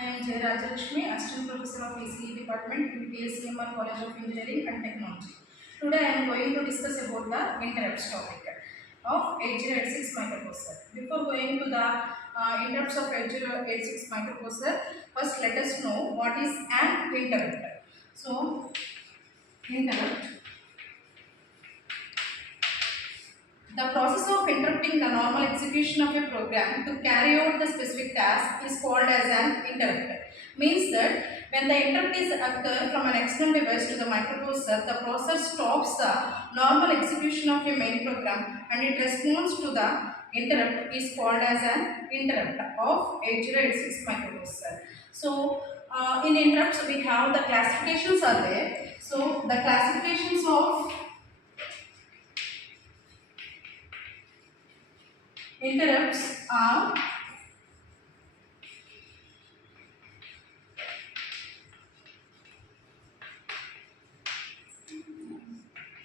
I am J.Rajya, Assistant Professor of ECE Department in PSCMR College of Engineering and Technology. Today I am going to discuss about the interrupts topic of 8086 microprocessor. Before going to the interrupts of 8086 microprocessor, first let us know what is an interrupt. So, interrupt. The process of interrupting the normal execution of a program to carry out the specific task is called as an interrupt. Means that when the interrupt is occurred from an external device to the microprocessor, the process stops the normal execution of a main program and it responds to the interrupt is called as an interrupt of 8086 microprocessor. So, in interrupts we have the classifications are there. So, the classifications of interrupts are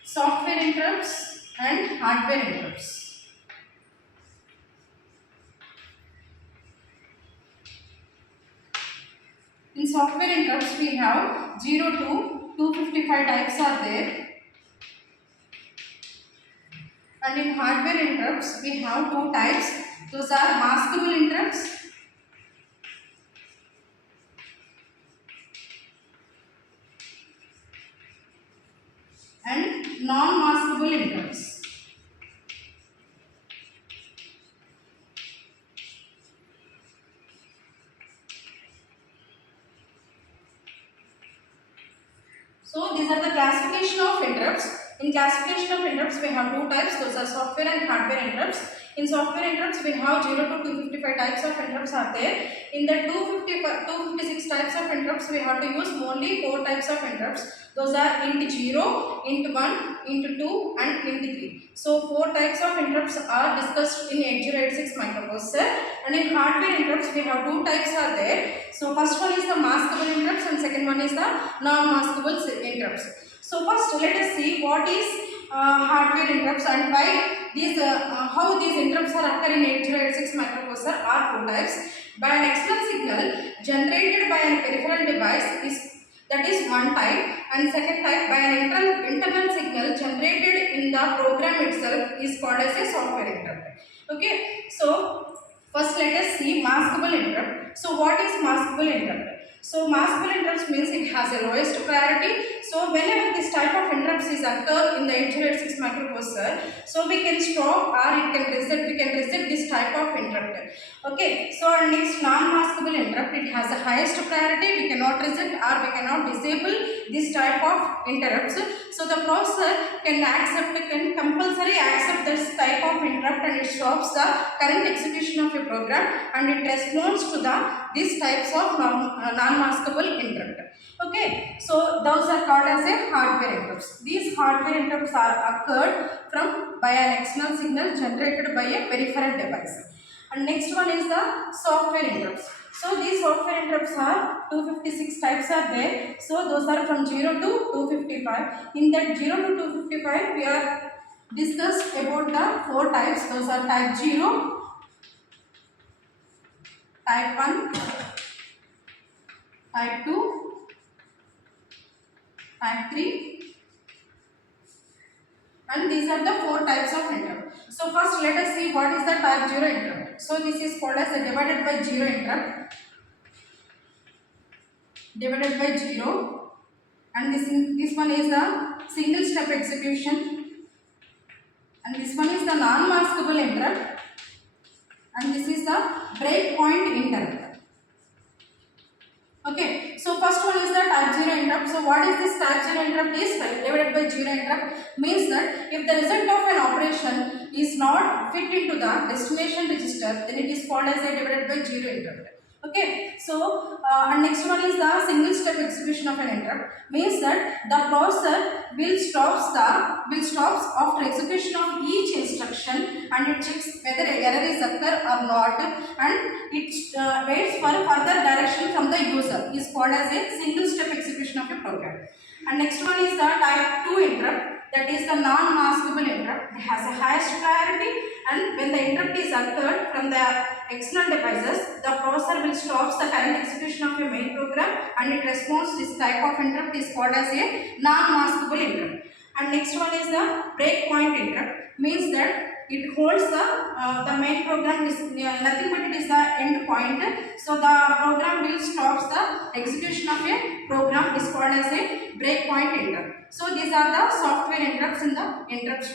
software interrupts and hardware interrupts. In software interrupts we have 0 to 255 types are there. And in hardware interrupts, we have two types. Those are maskable interrupts and non-maskable interrupts. So, these are the classification of interrupts. In classification of interrupts, we have two types. Those are software and hardware interrupts. In software interrupts, we have 0 to 255 types of interrupts are there. In the 256 types of interrupts, we have to use only 4 types of interrupts. Those are int 0, int 1, int 2 and int 3. So, 4 types of interrupts are discussed in 8086 microprocessor. And in hardware interrupts, we have 2 types are there. So, first one is the maskable interrupts and second one is the non-maskable interrupts. So first let us see what is hardware interrupts and why these how these interrupts are occurring in 8086 microprocessor are 2 types. By an external signal generated by a peripheral device that is one type, and second type by an internal signal generated in the program itself is called as a software interrupt. Okay, so first let us see maskable interrupt. So what is maskable interrupt? So maskable interrupts means it has a lowest priority. So whenever this type of interrupts is occur in the 8086 microprocessor, so we can stop or we can reset this type of interrupt. Okay, so our next non-maskable interrupt, it has the highest priority. We cannot reset or we cannot disable this type of interrupts. So the processor can compulsory accept this type of interrupt and it stops the current execution of a program and it responds to these types of non-maskable interrupt. Okay, so those are called as a hardware interrupts. These hardware interrupts are occurred by an external signal generated by a peripheral device. And next one is the software interrupts. So these software interrupts are 256 types are there. So those are from 0 to 255. In that 0 to 255 we are discussed about the 4 types. Those are type 0, type 1, type 2, type 3 and these are the 4 types of interrupt. So first let us see what is the type 0 interrupt. So this is called as a divided by 0 interrupt. Divided by 0 and this one is the single step execution and this one is the non-maskable interrupt and this is the breakpoint interrupt. Okay, so first one is the type 0 interrupt. So what is this type 0 interrupt is? Divided by 0 interrupt means that if the result of an operation is not fit into the destination register, then it is called as a divided by 0 interrupt. Okay, so and next one is the single step execution of an interrupt means that the processor will stops after execution of each instruction and it checks whether error is occur or not and it waits for further direction from the user is called as a single step execution of a program. And next one is the type 2 interrupt, that is the non-maskable interrupt. It has a highest priority and when the interrupt is occurred from the external devices, the processor will stop the current execution execution of a main program and it responds. This type of interrupt is called as a non-maskable interrupt. And next one is the breakpoint interrupt, means that it holds the main program is nothing but it is the end point. So the program will stops the execution of a program is called as a breakpoint interrupt. So these are the software interrupts in the interrupts.